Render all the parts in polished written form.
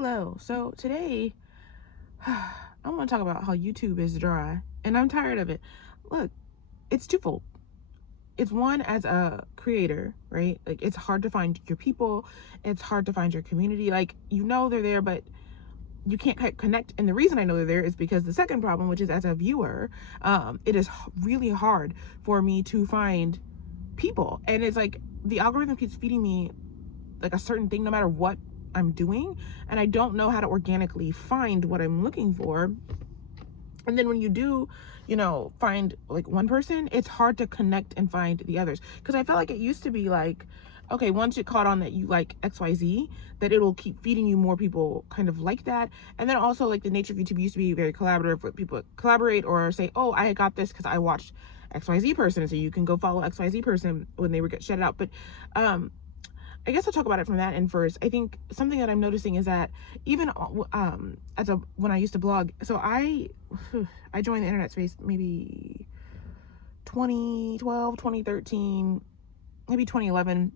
Hello. So today, I want to talk about how YouTube is dry, and I'm tired of it. Look, it's twofold. It's one, as a creator, right? Like, it's hard to find your people. It's hard to find your community. Like, they're there, but you can't connect. And the reason I know they're there is because the second problem, which is as a viewer, it is really hard for me to find people. And it's like the algorithm keeps feeding me like a certain thing no matter what I'm doing, and I don't know how to organically find what I'm looking for. And then when you do, find like one person, it's hard to connect and find the others, because I felt like it used to be like, okay, once you caught on that you like XYZ, that it'll keep feeding you more people kind of like that. And then also, like, the nature of YouTube used to be very collaborative, where people collaborate or say, oh, I got this because I watched XYZ person, so you can go follow XYZ person when they were get shut out. But I guess I'll talk about it from that end first. I think something that I'm noticing is that even when I used to blog, so I joined the internet space maybe 2012, 2013, maybe 2011.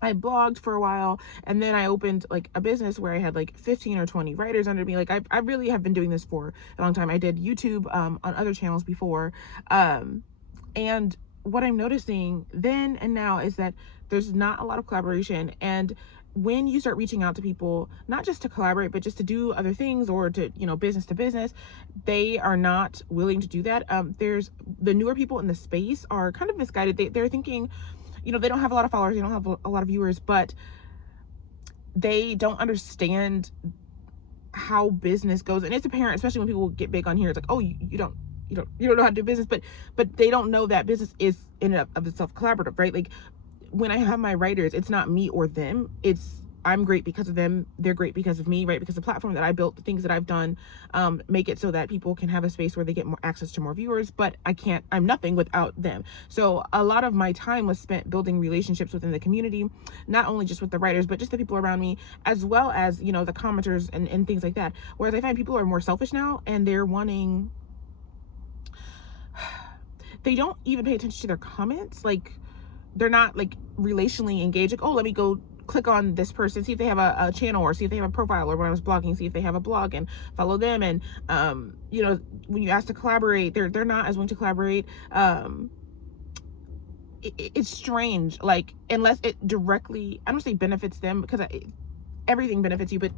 I blogged for a while, and then I opened like a business where I had like 15 or 20 writers under me. Like, I really have been doing this for a long time. I did YouTube on other channels before, and what I'm noticing then and now is that there's not a lot of collaboration. And when you start reaching out to people, not just to collaborate, but just to do other things, or to, business to business, they are not willing to do that. There's the newer people in the space are kind of misguided. They're thinking, they don't have a lot of followers, they don't have a lot of viewers, but they don't understand how business goes. And it's apparent, especially when people get big on here. It's like, oh, you don't know how to do business, but they don't know that business is in and of itself collaborative, right? Like, when I have my writers, it's not me or them. It's I'm great because of them. They're great because of me, right? Because the platform that I built, the things that I've done, make it so that people can have a space where they get more access to more viewers. But I'm nothing without them. So a lot of my time was spent building relationships within the community, not only just with the writers, but just the people around me, as well as, the commenters and things like that. Whereas I find people are more selfish now, and they're wanting, they don't even pay attention to their comments. Like, they're not like relationally engaged. Like, oh, let me go click on this person, see if they have a channel, or see if they have a profile, or when I was blogging, see if they have a blog and follow them. And when you ask to collaborate, they're not as willing to collaborate. It's strange, like, unless it directly, I don't say benefits them, because everything benefits you, but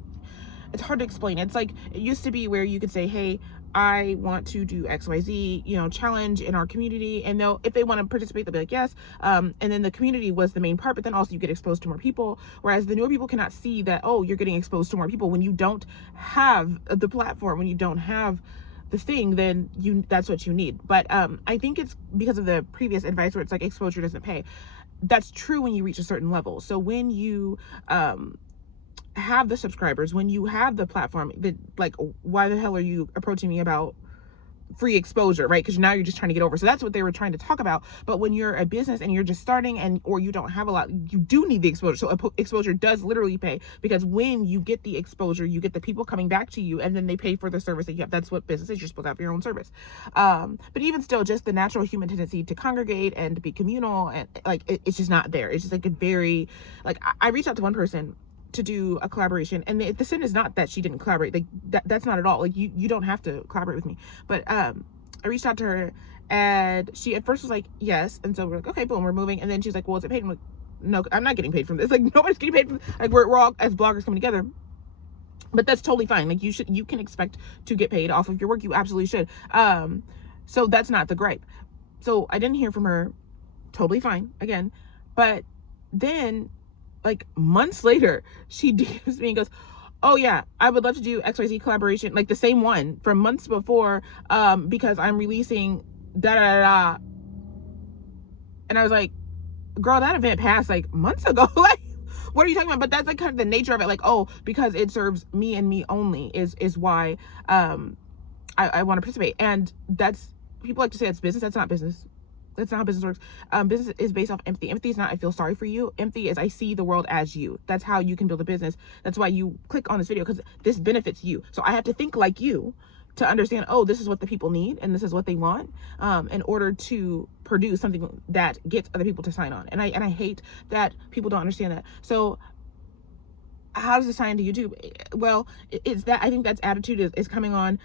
it's hard to explain. It's like, it used to be where you could say, hey, I want to do XYZ, challenge in our community. And if they want to participate, they'll be like, yes. And then the community was the main part, but then also you get exposed to more people. Whereas the newer people cannot see that, oh, you're getting exposed to more people. When you don't have the platform, when you don't have the thing, then that's what you need. But I think it's because of the previous advice where it's like exposure doesn't pay. That's true when you reach a certain level. So when you have the subscribers, when you have the platform, that, like, why the hell are you approaching me about free exposure, right? Because now you're just trying to get over. So that's what they were trying to talk about. But when you're a business and you're just starting, or you don't have a lot, you do need the exposure. So exposure does literally pay, because when you get the exposure, you get the people coming back to you, and then they pay for the service that you have. That's what business is. You're supposed to have your own service. But even still, just the natural human tendency to congregate and to be communal, and like, it's just not there. It's just like a very, like, I reached out to one person to do a collaboration, and the sin is not that she didn't collaborate. Like, that's not at all. Like, you don't have to collaborate with me. But I reached out to her, and she at first was like, yes. And so we're like, okay, boom, we're moving. And then she's like, well, is it paid? I'm like, no, I'm not getting paid from this. Like, nobody's getting paid from this. Like, we're all, as bloggers, coming together. But that's totally fine. Like, you can expect to get paid off of your work. You absolutely should. So that's not the gripe. So I didn't hear from her. Totally fine, again. But then, like, months later, she DMs me and goes, oh yeah, I would love to do XYZ collaboration, like the same one from months before, because I'm releasing da da da da. And I was like, girl, that event passed like months ago. Like, what are you talking about? But that's like kind of the nature of it. Like, oh, because it serves me and me only is why I want to participate. And that's, people like to say it's business. That's not business. That's not how business works. Business is based off empathy. Empathy is not I feel sorry for you. Empathy is I see the world as you. That's how you can build a business. That's why you click on this video, because this benefits you. So I have to think like you to understand, oh, this is what the people need and this is what they want, in order to produce something that gets other people to sign on. And I hate that people don't understand that. So how does this tie into YouTube? Well, it's that I think that's attitude is coming on.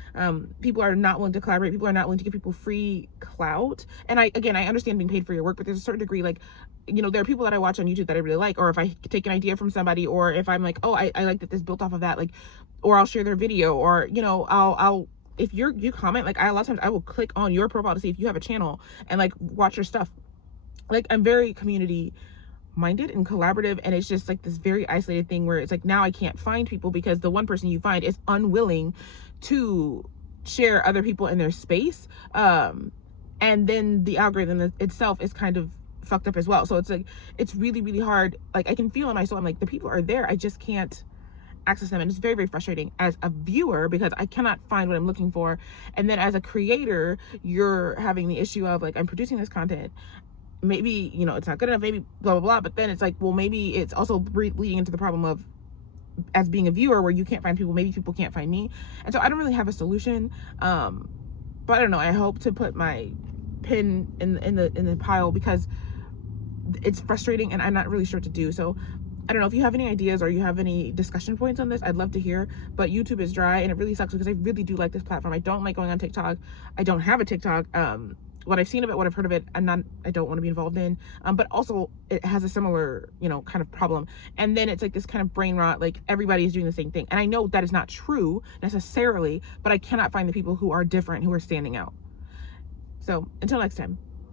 People are not willing to collaborate. People are not willing to give people free clout. And I understand being paid for your work, but there's a certain degree, like, you know, there are people that I watch on YouTube that I really like, or if I take an idea from somebody, or if I'm like, oh, I like that this built off of that, like, or I'll share their video, or, you know, I'll if you comment, like, a lot of times I will click on your profile to see if you have a channel and like watch your stuff. Like, I'm very community minded and collaborative, and it's just like this very isolated thing where it's like, now I can't find people because the one person you find is unwilling to share other people in their space, and then the algorithm itself is kind of fucked up as well. So it's like, it's really, really hard. Like, I can feel in my soul, I'm like, the people are there, I just can't access them, and it's very, very frustrating as a viewer because I cannot find what I'm looking for. And then as a creator, you're having the issue of like, I'm producing this content, maybe, you know, it's not good enough, maybe blah blah blah, but then it's like, well, maybe it's also leading into the problem of, as being a viewer, where you can't find people, maybe people can't find me. And so I don't really have a solution, but I don't know, I hope to put my pin in the pile because it's frustrating and I'm not really sure what to do. So I don't know if you have any ideas or you have any discussion points on this, I'd love to hear. But YouTube is dry, and it really sucks because I really do like this platform. I don't like going on TikTok. I don't have a TikTok. What I've seen of it, what I've heard of it, I don't want to be involved in. But also it has a similar, you know, kind of problem. And then it's like this kind of brain rot, like everybody is doing the same thing. And I know that is not true necessarily, but I cannot find the people who are different, who are standing out. So until next time.